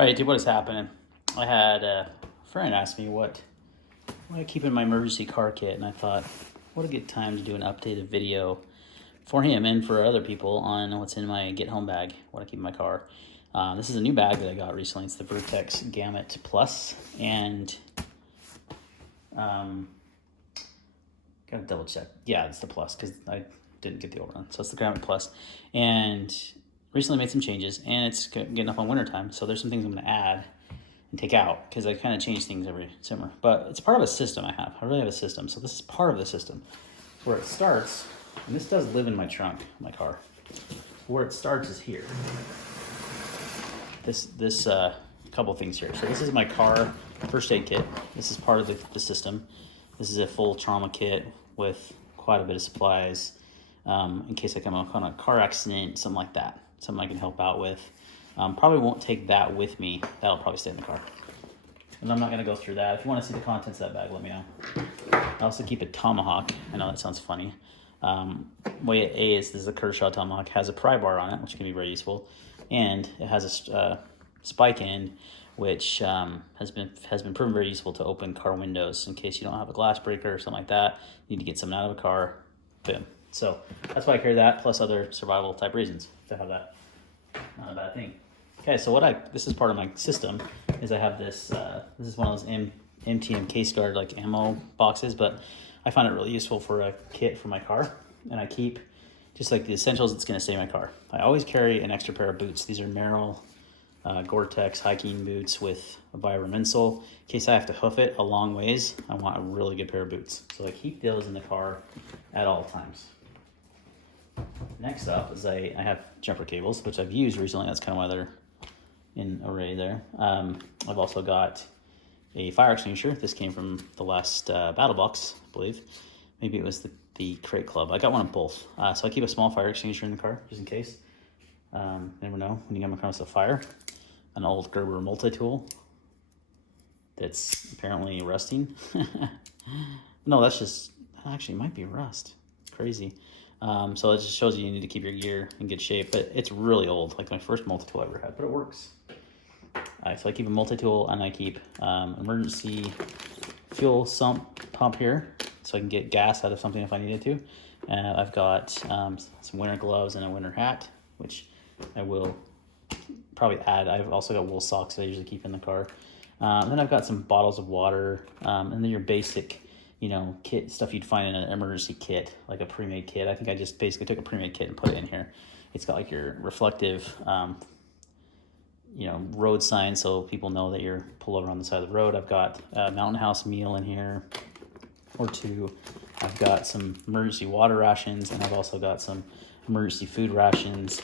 All right, dude, what is happening? I had a friend ask me what I keep in my emergency car kit, and I thought, what a good time to do an updated video for him and for other people on what's in my get home bag, what I keep in my car. This is a new bag that I got recently. It's the Vertx Gamut Plus, and gotta double check. Yeah, it's the Plus because I didn't get the old one, so it's the Gamut Plus. And recently made some changes, and it's getting up on winter time, so there's some things I'm going to add and take out because I kind of change things every summer. But it's part of a system I have. I really have a system, so this is part of the system. Where it starts, and this does live in my trunk, my car. Where it starts is here. This couple things here. So this is my car first aid kit. This is part of the system. This is a full trauma kit with quite a bit of supplies in case I come on a car accident, something like that. Something I can help out with. Probably won't take that with me. That'll probably stay in the car. And I'm not gonna go through that. If you wanna see the contents of that bag, let me know. I also keep a tomahawk. I know that sounds funny. Way A is this is a Kershaw tomahawk. Has a pry bar on it, which can be very useful. And it has a spike end, which has been proven very useful to open car windows in case you don't have a glass breaker or something like that. You need to get something out of a car, boom. So that's why I carry that, plus other survival type reasons to have that. Not a bad thing. Okay, so this is part of my system, is I have this, this is one of those MTM case guard like ammo boxes, but I find it really useful for a kit for my car, and I keep just like the essentials that's gonna stay in my car. I always carry an extra pair of boots. These are Merrell Gore-Tex hiking boots with a Vibram insole. In case I have to hoof it a long ways, I want a really good pair of boots. So I keep those in the car at all times. Next up is I have jumper cables, which I've used recently. That's kind of why they're in array there. I've also got a fire extinguisher. This came from the last battle box, I believe. Maybe it was the crate club. I got one of both. So I keep a small fire extinguisher in the car, just in case. Never know when you come across a fire. An old Gerber multi-tool that's apparently rusting. No, that's just, actually might be rust. It's crazy. So it just shows you need to keep your gear in good shape, but it's really old, like my first multi-tool I ever had, but it works. So I keep a multi-tool, and I keep emergency fuel sump pump here, so I can get gas out of something if I needed to. And I've got some winter gloves and a winter hat, which I will probably add. I've also got wool socks that I usually keep in the car. Then I've got some bottles of water, and then your basic, kit stuff you'd find in an emergency kit, like a pre-made kit. I think I just basically took a pre-made kit and put it in here. It's got like your reflective, road sign, so people know that you're pull over on the side of the road. I've got a Mountain House meal in here, or two. I've got some emergency water rations, and I've also got some emergency food rations,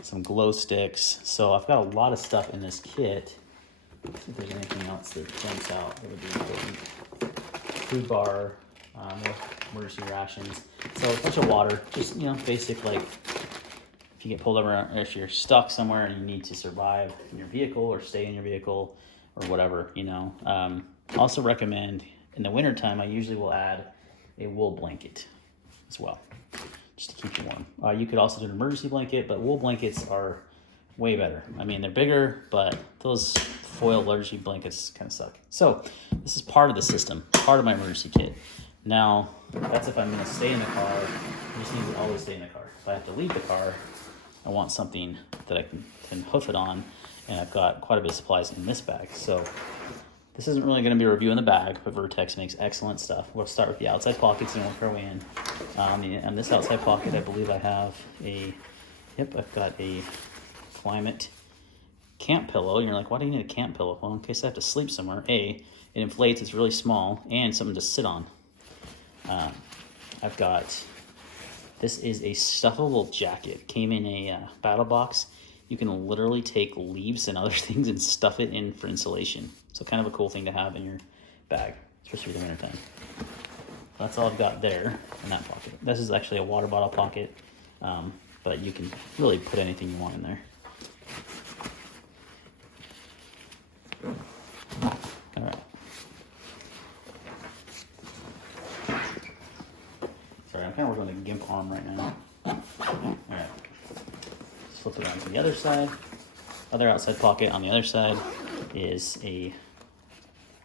some glow sticks. So I've got a lot of stuff in this kit. Let's see if there's anything else that jumps out that would be important. Food bar, more emergency rations. So a bunch of water, just, basic, like if you get pulled over, or if you're stuck somewhere and you need to survive in your vehicle or stay in your vehicle or whatever, Also recommend, in the wintertime, I usually will add a wool blanket as well, just to keep you warm. You could also do an emergency blanket, but wool blankets are way better. I mean, they're bigger, but those foil emergency blankets kind of suck. So this is part of the system, part of my emergency kit. Now, that's if I'm gonna stay in the car. I just need to always stay in the car. If I have to leave the car, I want something that I can hoof it on, and I've got quite a bit of supplies in this bag. So this isn't really gonna be a review in the bag, but Vertx makes excellent stuff. We'll start with the outside pockets and work our way in. On this outside pocket, I believe I have I've got a Klymit camp pillow. And you're like, why do you need a camp pillow? Well, in case I have to sleep somewhere. It inflates, it's really small, and something to sit on. I've got, this is a stuffable jacket. Came in a battle box. You can literally take leaves and other things and stuff it in for insulation. So kind of a cool thing to have in your bag, especially in the wintertime. That's all I've got there in that pocket. This is actually a water bottle pocket, but you can really put anything you want in there. All right. Sorry, I'm kind of working with a GIMP arm right now. All right. Flip it around to the other side. other outside pocket on the other side is a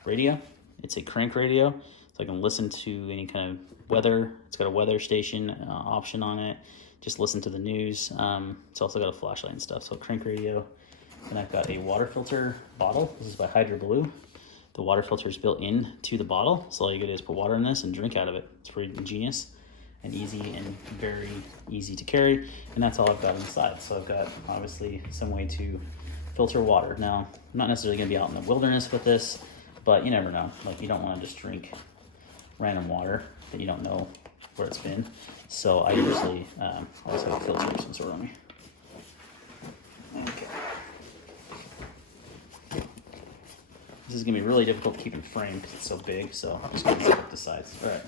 radio. It's a crank radio, so I can listen to any kind of weather. It's got a weather station option on it. Just listen to the news. It's also got a flashlight and stuff, so crank radio. And I've got a water filter bottle. This is by Hydroblu. The water filter is built into the bottle, so all you gotta do is put water in this and drink out of it. It's pretty ingenious and easy and very easy to carry, and that's all I've got inside. So I've got obviously some way to filter water. Now, I'm not necessarily gonna be out in the wilderness with this, but you never know. Like, you don't wanna just drink random water that you don't know where it's been. So I usually always have a filter of some sort on me. Okay. This is gonna be really difficult to keep in frame because it's so big, so I'm just gonna zip up the sides. All right.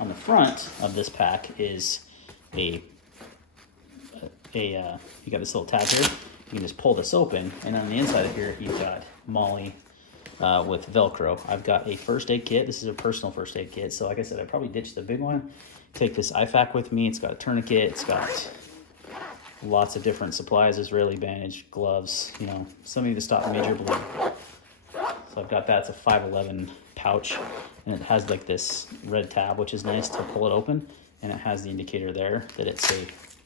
On the front of this pack is you got this little tab here. You can just pull this open, and on the inside of here, you've got Molly with Velcro. I've got a first aid kit. This is a personal first aid kit. So like I said, I probably ditched the big one. Take this IFAK with me. It's got a tourniquet. It's got lots of different supplies, Israeli bandage, gloves, you know, something to stop major bleeding. So I've got that. It's a 511 pouch, and it has like this red tab, which is nice to pull it open, and it has the indicator there that it's safe.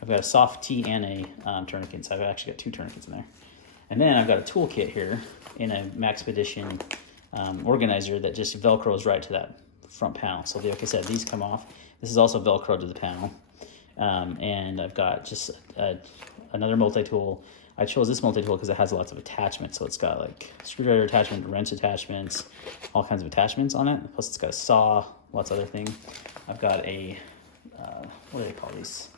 I've got a soft tee and a tourniquet, so I've actually got 2 tourniquets in there. And then I've got a toolkit here in a Maxpedition organizer that just Velcros right to that front panel. So like I said, these come off. This is also Velcro to the panel. And I've got just another multi-tool. I chose this multi-tool because it has lots of attachments. So it's got like screwdriver attachment, wrench attachments, all kinds of attachments on it. Plus it's got a saw, lots of other things. I've got a, what do they call these?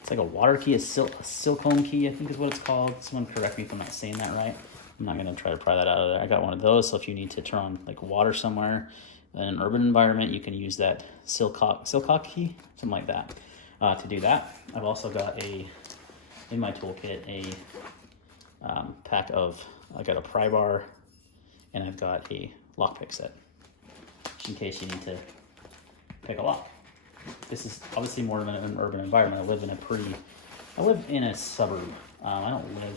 It's like a water key, a silicone key, I think is what it's called. Someone correct me if I'm not saying that right. I'm not gonna try to pry that out of there. I got one of those, so if you need to turn on like water somewhere in an urban environment, you can use that Silcock key, something like that, to do that. I've also got in my toolkit, a pack of, I got a pry bar, and I've got a lockpick set, just in case you need to pick a lock. This is obviously more of an urban environment. I live in a suburb. I don't live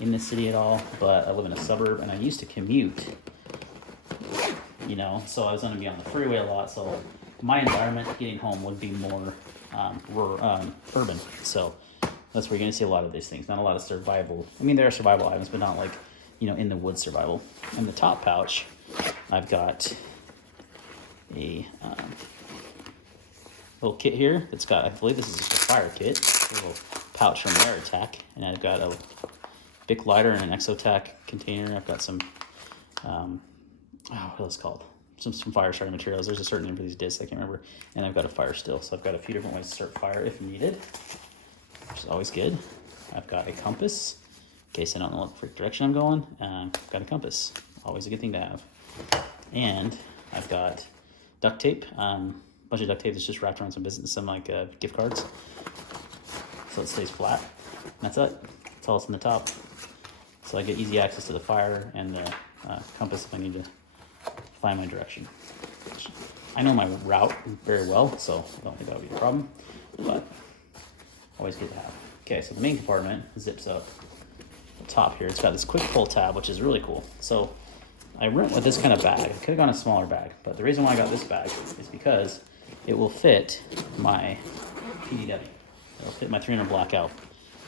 in the city at all, but I live in a suburb, and I used to commute, you know, so I was gonna be on the freeway a lot, so my environment getting home would be more urban. So that's where you're gonna see a lot of these things. Not a lot of survival. I mean, there are survival items, but not like, you know, in the woods survival. In the top pouch, I've got a little kit here that's got, I believe this is just a fire kit, a little pouch from Vertx, and I've got a Bic lighter and an Exotac container. I've got some, what else called? Some fire starting materials. There's a certain name for these discs, I can't remember. And I've got a fire still, so I've got a few different ways to start fire if needed, which is always good. I've got a compass, in case I don't know what direction I'm going. I've got a compass, always a good thing to have. And I've got duct tape, bunch of duct tape that's just wrapped around some gift cards, so it stays flat. And that's it. That's all that's in the top. So I get easy access to the fire and the compass if I need to find my direction. I know my route very well, so I don't think that would be a problem, but always good to have. Okay, so the main compartment zips up the top here. It's got this quick pull tab, which is really cool. So I went with this kind of bag. I could have gone a smaller bag, but the reason why I got this bag is because it will fit my PDW. It'll fit my 300 blackout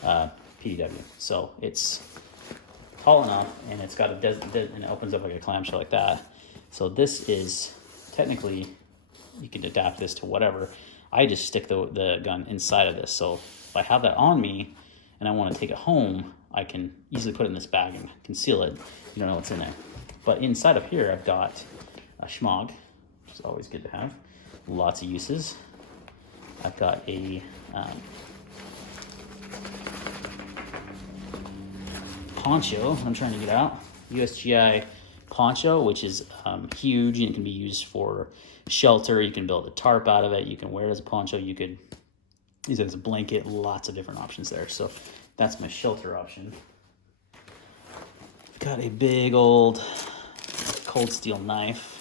PDW. So it's tall enough, and it's got and it opens up like a clamshell like that. So this is technically, you can adapt this to whatever. I just stick the gun inside of this. So if I have that on me and I want to take it home, I can easily put it in this bag and conceal it. You don't know what's in there. But inside of here, I've got a Schemag, which is always good to have. Lots of uses. I've got a Poncho I'm trying to get out. USGI Poncho, which is huge, and it can be used for shelter. You can build a tarp out of it. You can wear it as a poncho. You could use it as a blanket. Lots of different options there. So that's my shelter option. I've got a big old cold steel knife.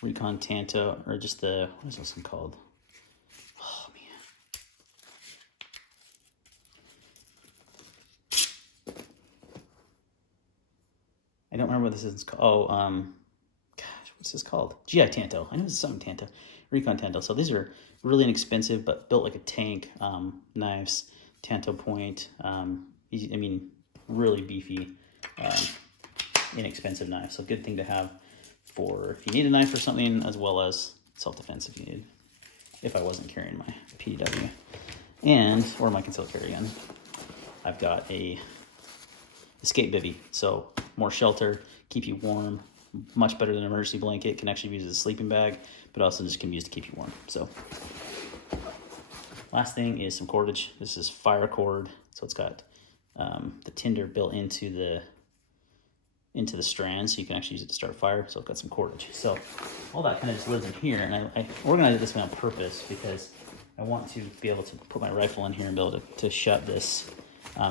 Recon Tanto, or just the, what is this one called? Oh, man. I don't remember what this is called. Oh, gosh, what's this called? GI Tanto. I know it's something Tanto. Recon Tanto. So these are really inexpensive, but built like a tank knives. Tanto point. I mean, really beefy, inexpensive knife. So good thing to have for if you need a knife or something, as well as self-defense if you need. If I wasn't carrying my PDW or my concealed carry gun. I've got a Escape Bivy, so more shelter, keep you warm, much better than an emergency blanket. Can actually be used as a sleeping bag, but also just can be used to keep you warm. So last thing is some cordage. This is FireCord, so it's got the tinder built into the strand, so you can actually use it to start a fire. So it's got some cordage. So all that kind of just lives in here, and I organized it this way on purpose because I want to be able to put my rifle in here and be able to shut this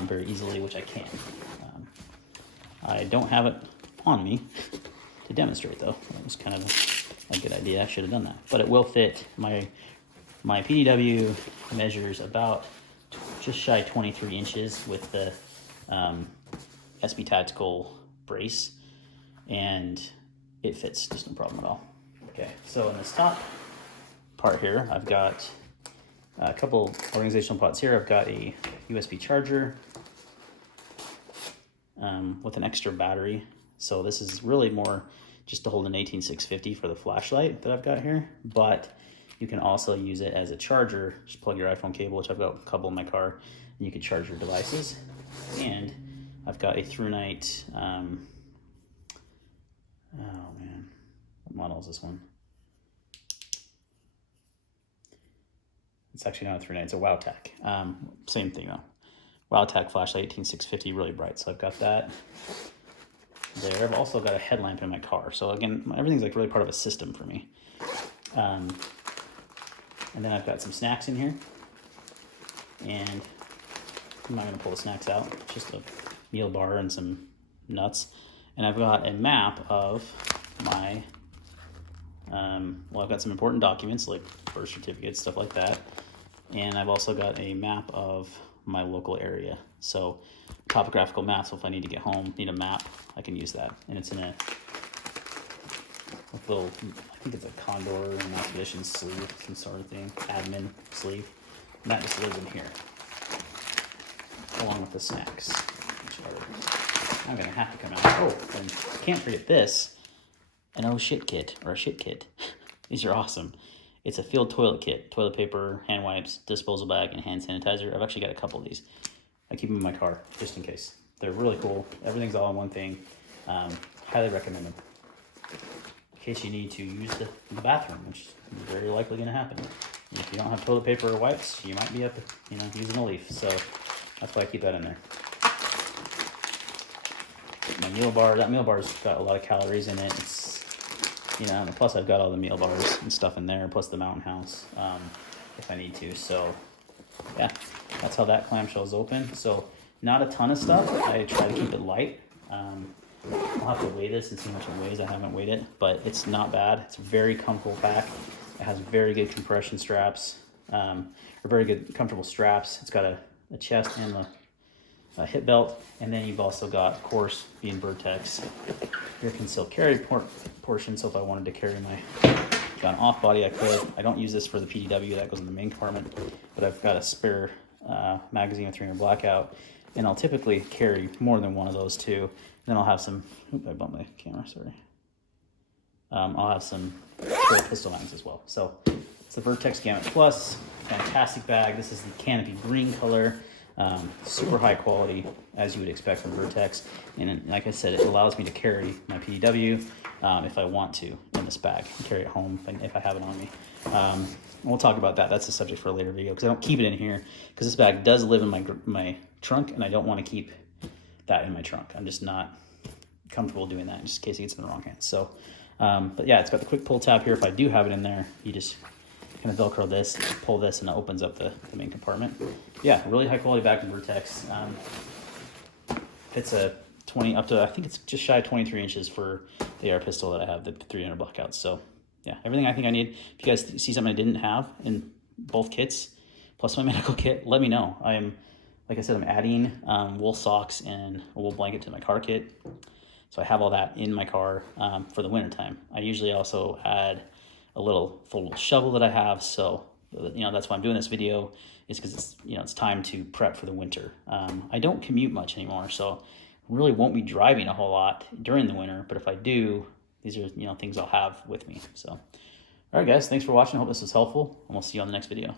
very easily, which I can. I don't have it on me to demonstrate, though. That was kind of a good idea. I should have done that. But it will fit. My PDW measures about just shy of 23 inches with the SB Tactical brace, and it fits just no problem at all. Okay, so in this top part here, I've got a couple organizational pots here. I've got a USB charger with an extra battery. So this is really more just to hold an 18650 for the flashlight that I've got here, but you can also use it as a charger. Just plug your iPhone cable, which I've got a couple in my car, and you can charge your devices. And I've got a ThruNite, oh man, what model is this one? It's actually not a ThruNite, it's a Wowtac. Same thing though. Wowtac Flashlight 18650, really bright. So I've got that there. I've also got a headlamp in my car. So again, everything's like really part of a system for me. And then I've got some snacks in here. And I'm not gonna pull the snacks out, just a meal bar and some nuts. And I've got a map of my, well, I've got some important documents like birth certificates, stuff like that. And I've also got a map of my local area. So topographical map, so if I need to get home, need a map, I can use that. And it's in a little, I think it's a Condor or an Expedition sleeve, some sort of thing, admin sleeve. And that just lives in here, along with the snacks, which are, I'm gonna have to come out. Oh, and can't forget this, an oh shit kit, or a shit kit. These are awesome. It's a field toilet kit, toilet paper, hand wipes, disposal bag, and hand sanitizer. I've actually got a couple of these. I keep them in my car, just in case. They're really cool. Everything's all in one thing. Highly recommend them. In case you need to use the bathroom, which is very likely gonna happen. And if you don't have toilet paper or wipes, you might be up, using a leaf. So that's why I keep that in there. My meal bar, that meal bar's got a lot of calories in it. It's, and plus I've got all the meal bars and stuff in there, plus the Mountain House, if I need to. So yeah, that's how that clamshell is open. So not a ton of stuff. I try to keep it light. I'll have to weigh this and see how much it weighs. I haven't weighed it, but it's not bad. It's a very comfortable pack. It has very good compression straps, or very good comfortable straps. It's got a chest and a hip belt, and then you've also got, of course, being Vertx, your concealed carry portion. So if I wanted to carry my gun off body, I could. I don't use this for the PDW, that goes in the main compartment, but I've got a spare magazine with 300 blackout, and I'll typically carry more than one of those too. And then I'll have some, I bumped my camera, sorry. I'll have some spare pistol mags as well. So it's the Vertx Gamut Plus, fantastic bag. This is the canopy green color. Super high quality, as you would expect from Vertx, and like I said, it allows me to carry my PDW if I want to in this bag, carry it home if I have it on me. We'll talk about that. That's a subject for a later video because I don't keep it in here because this bag does live in my trunk, and I don't want to keep that in my trunk. I'm just not comfortable doing that, just in case it gets in the wrong hands. So, but yeah, it's got the quick pull tab here. If I do have it in there, you just kind of Velcro this, pull this, and it opens up the main compartment. Yeah, really high quality bag from Vertx. Fits a 20 up to, I think it's just shy of 23 inches for the AR pistol that I have, the 300 blackouts. So yeah, everything I think I need. If you guys see something I didn't have in both kits, plus my medical kit, let me know. Like I said, I'm adding wool socks and a wool blanket to my car kit. So I have all that in my car for the winter time. I usually also add a little foldable shovel that I have. So, that's why I'm doing this video, is because it's, it's time to prep for the winter. I don't commute much anymore, so really won't be driving a whole lot during the winter. But if I do, these are, things I'll have with me. So, all right, guys, thanks for watching. I hope this was helpful, and we'll see you on the next video.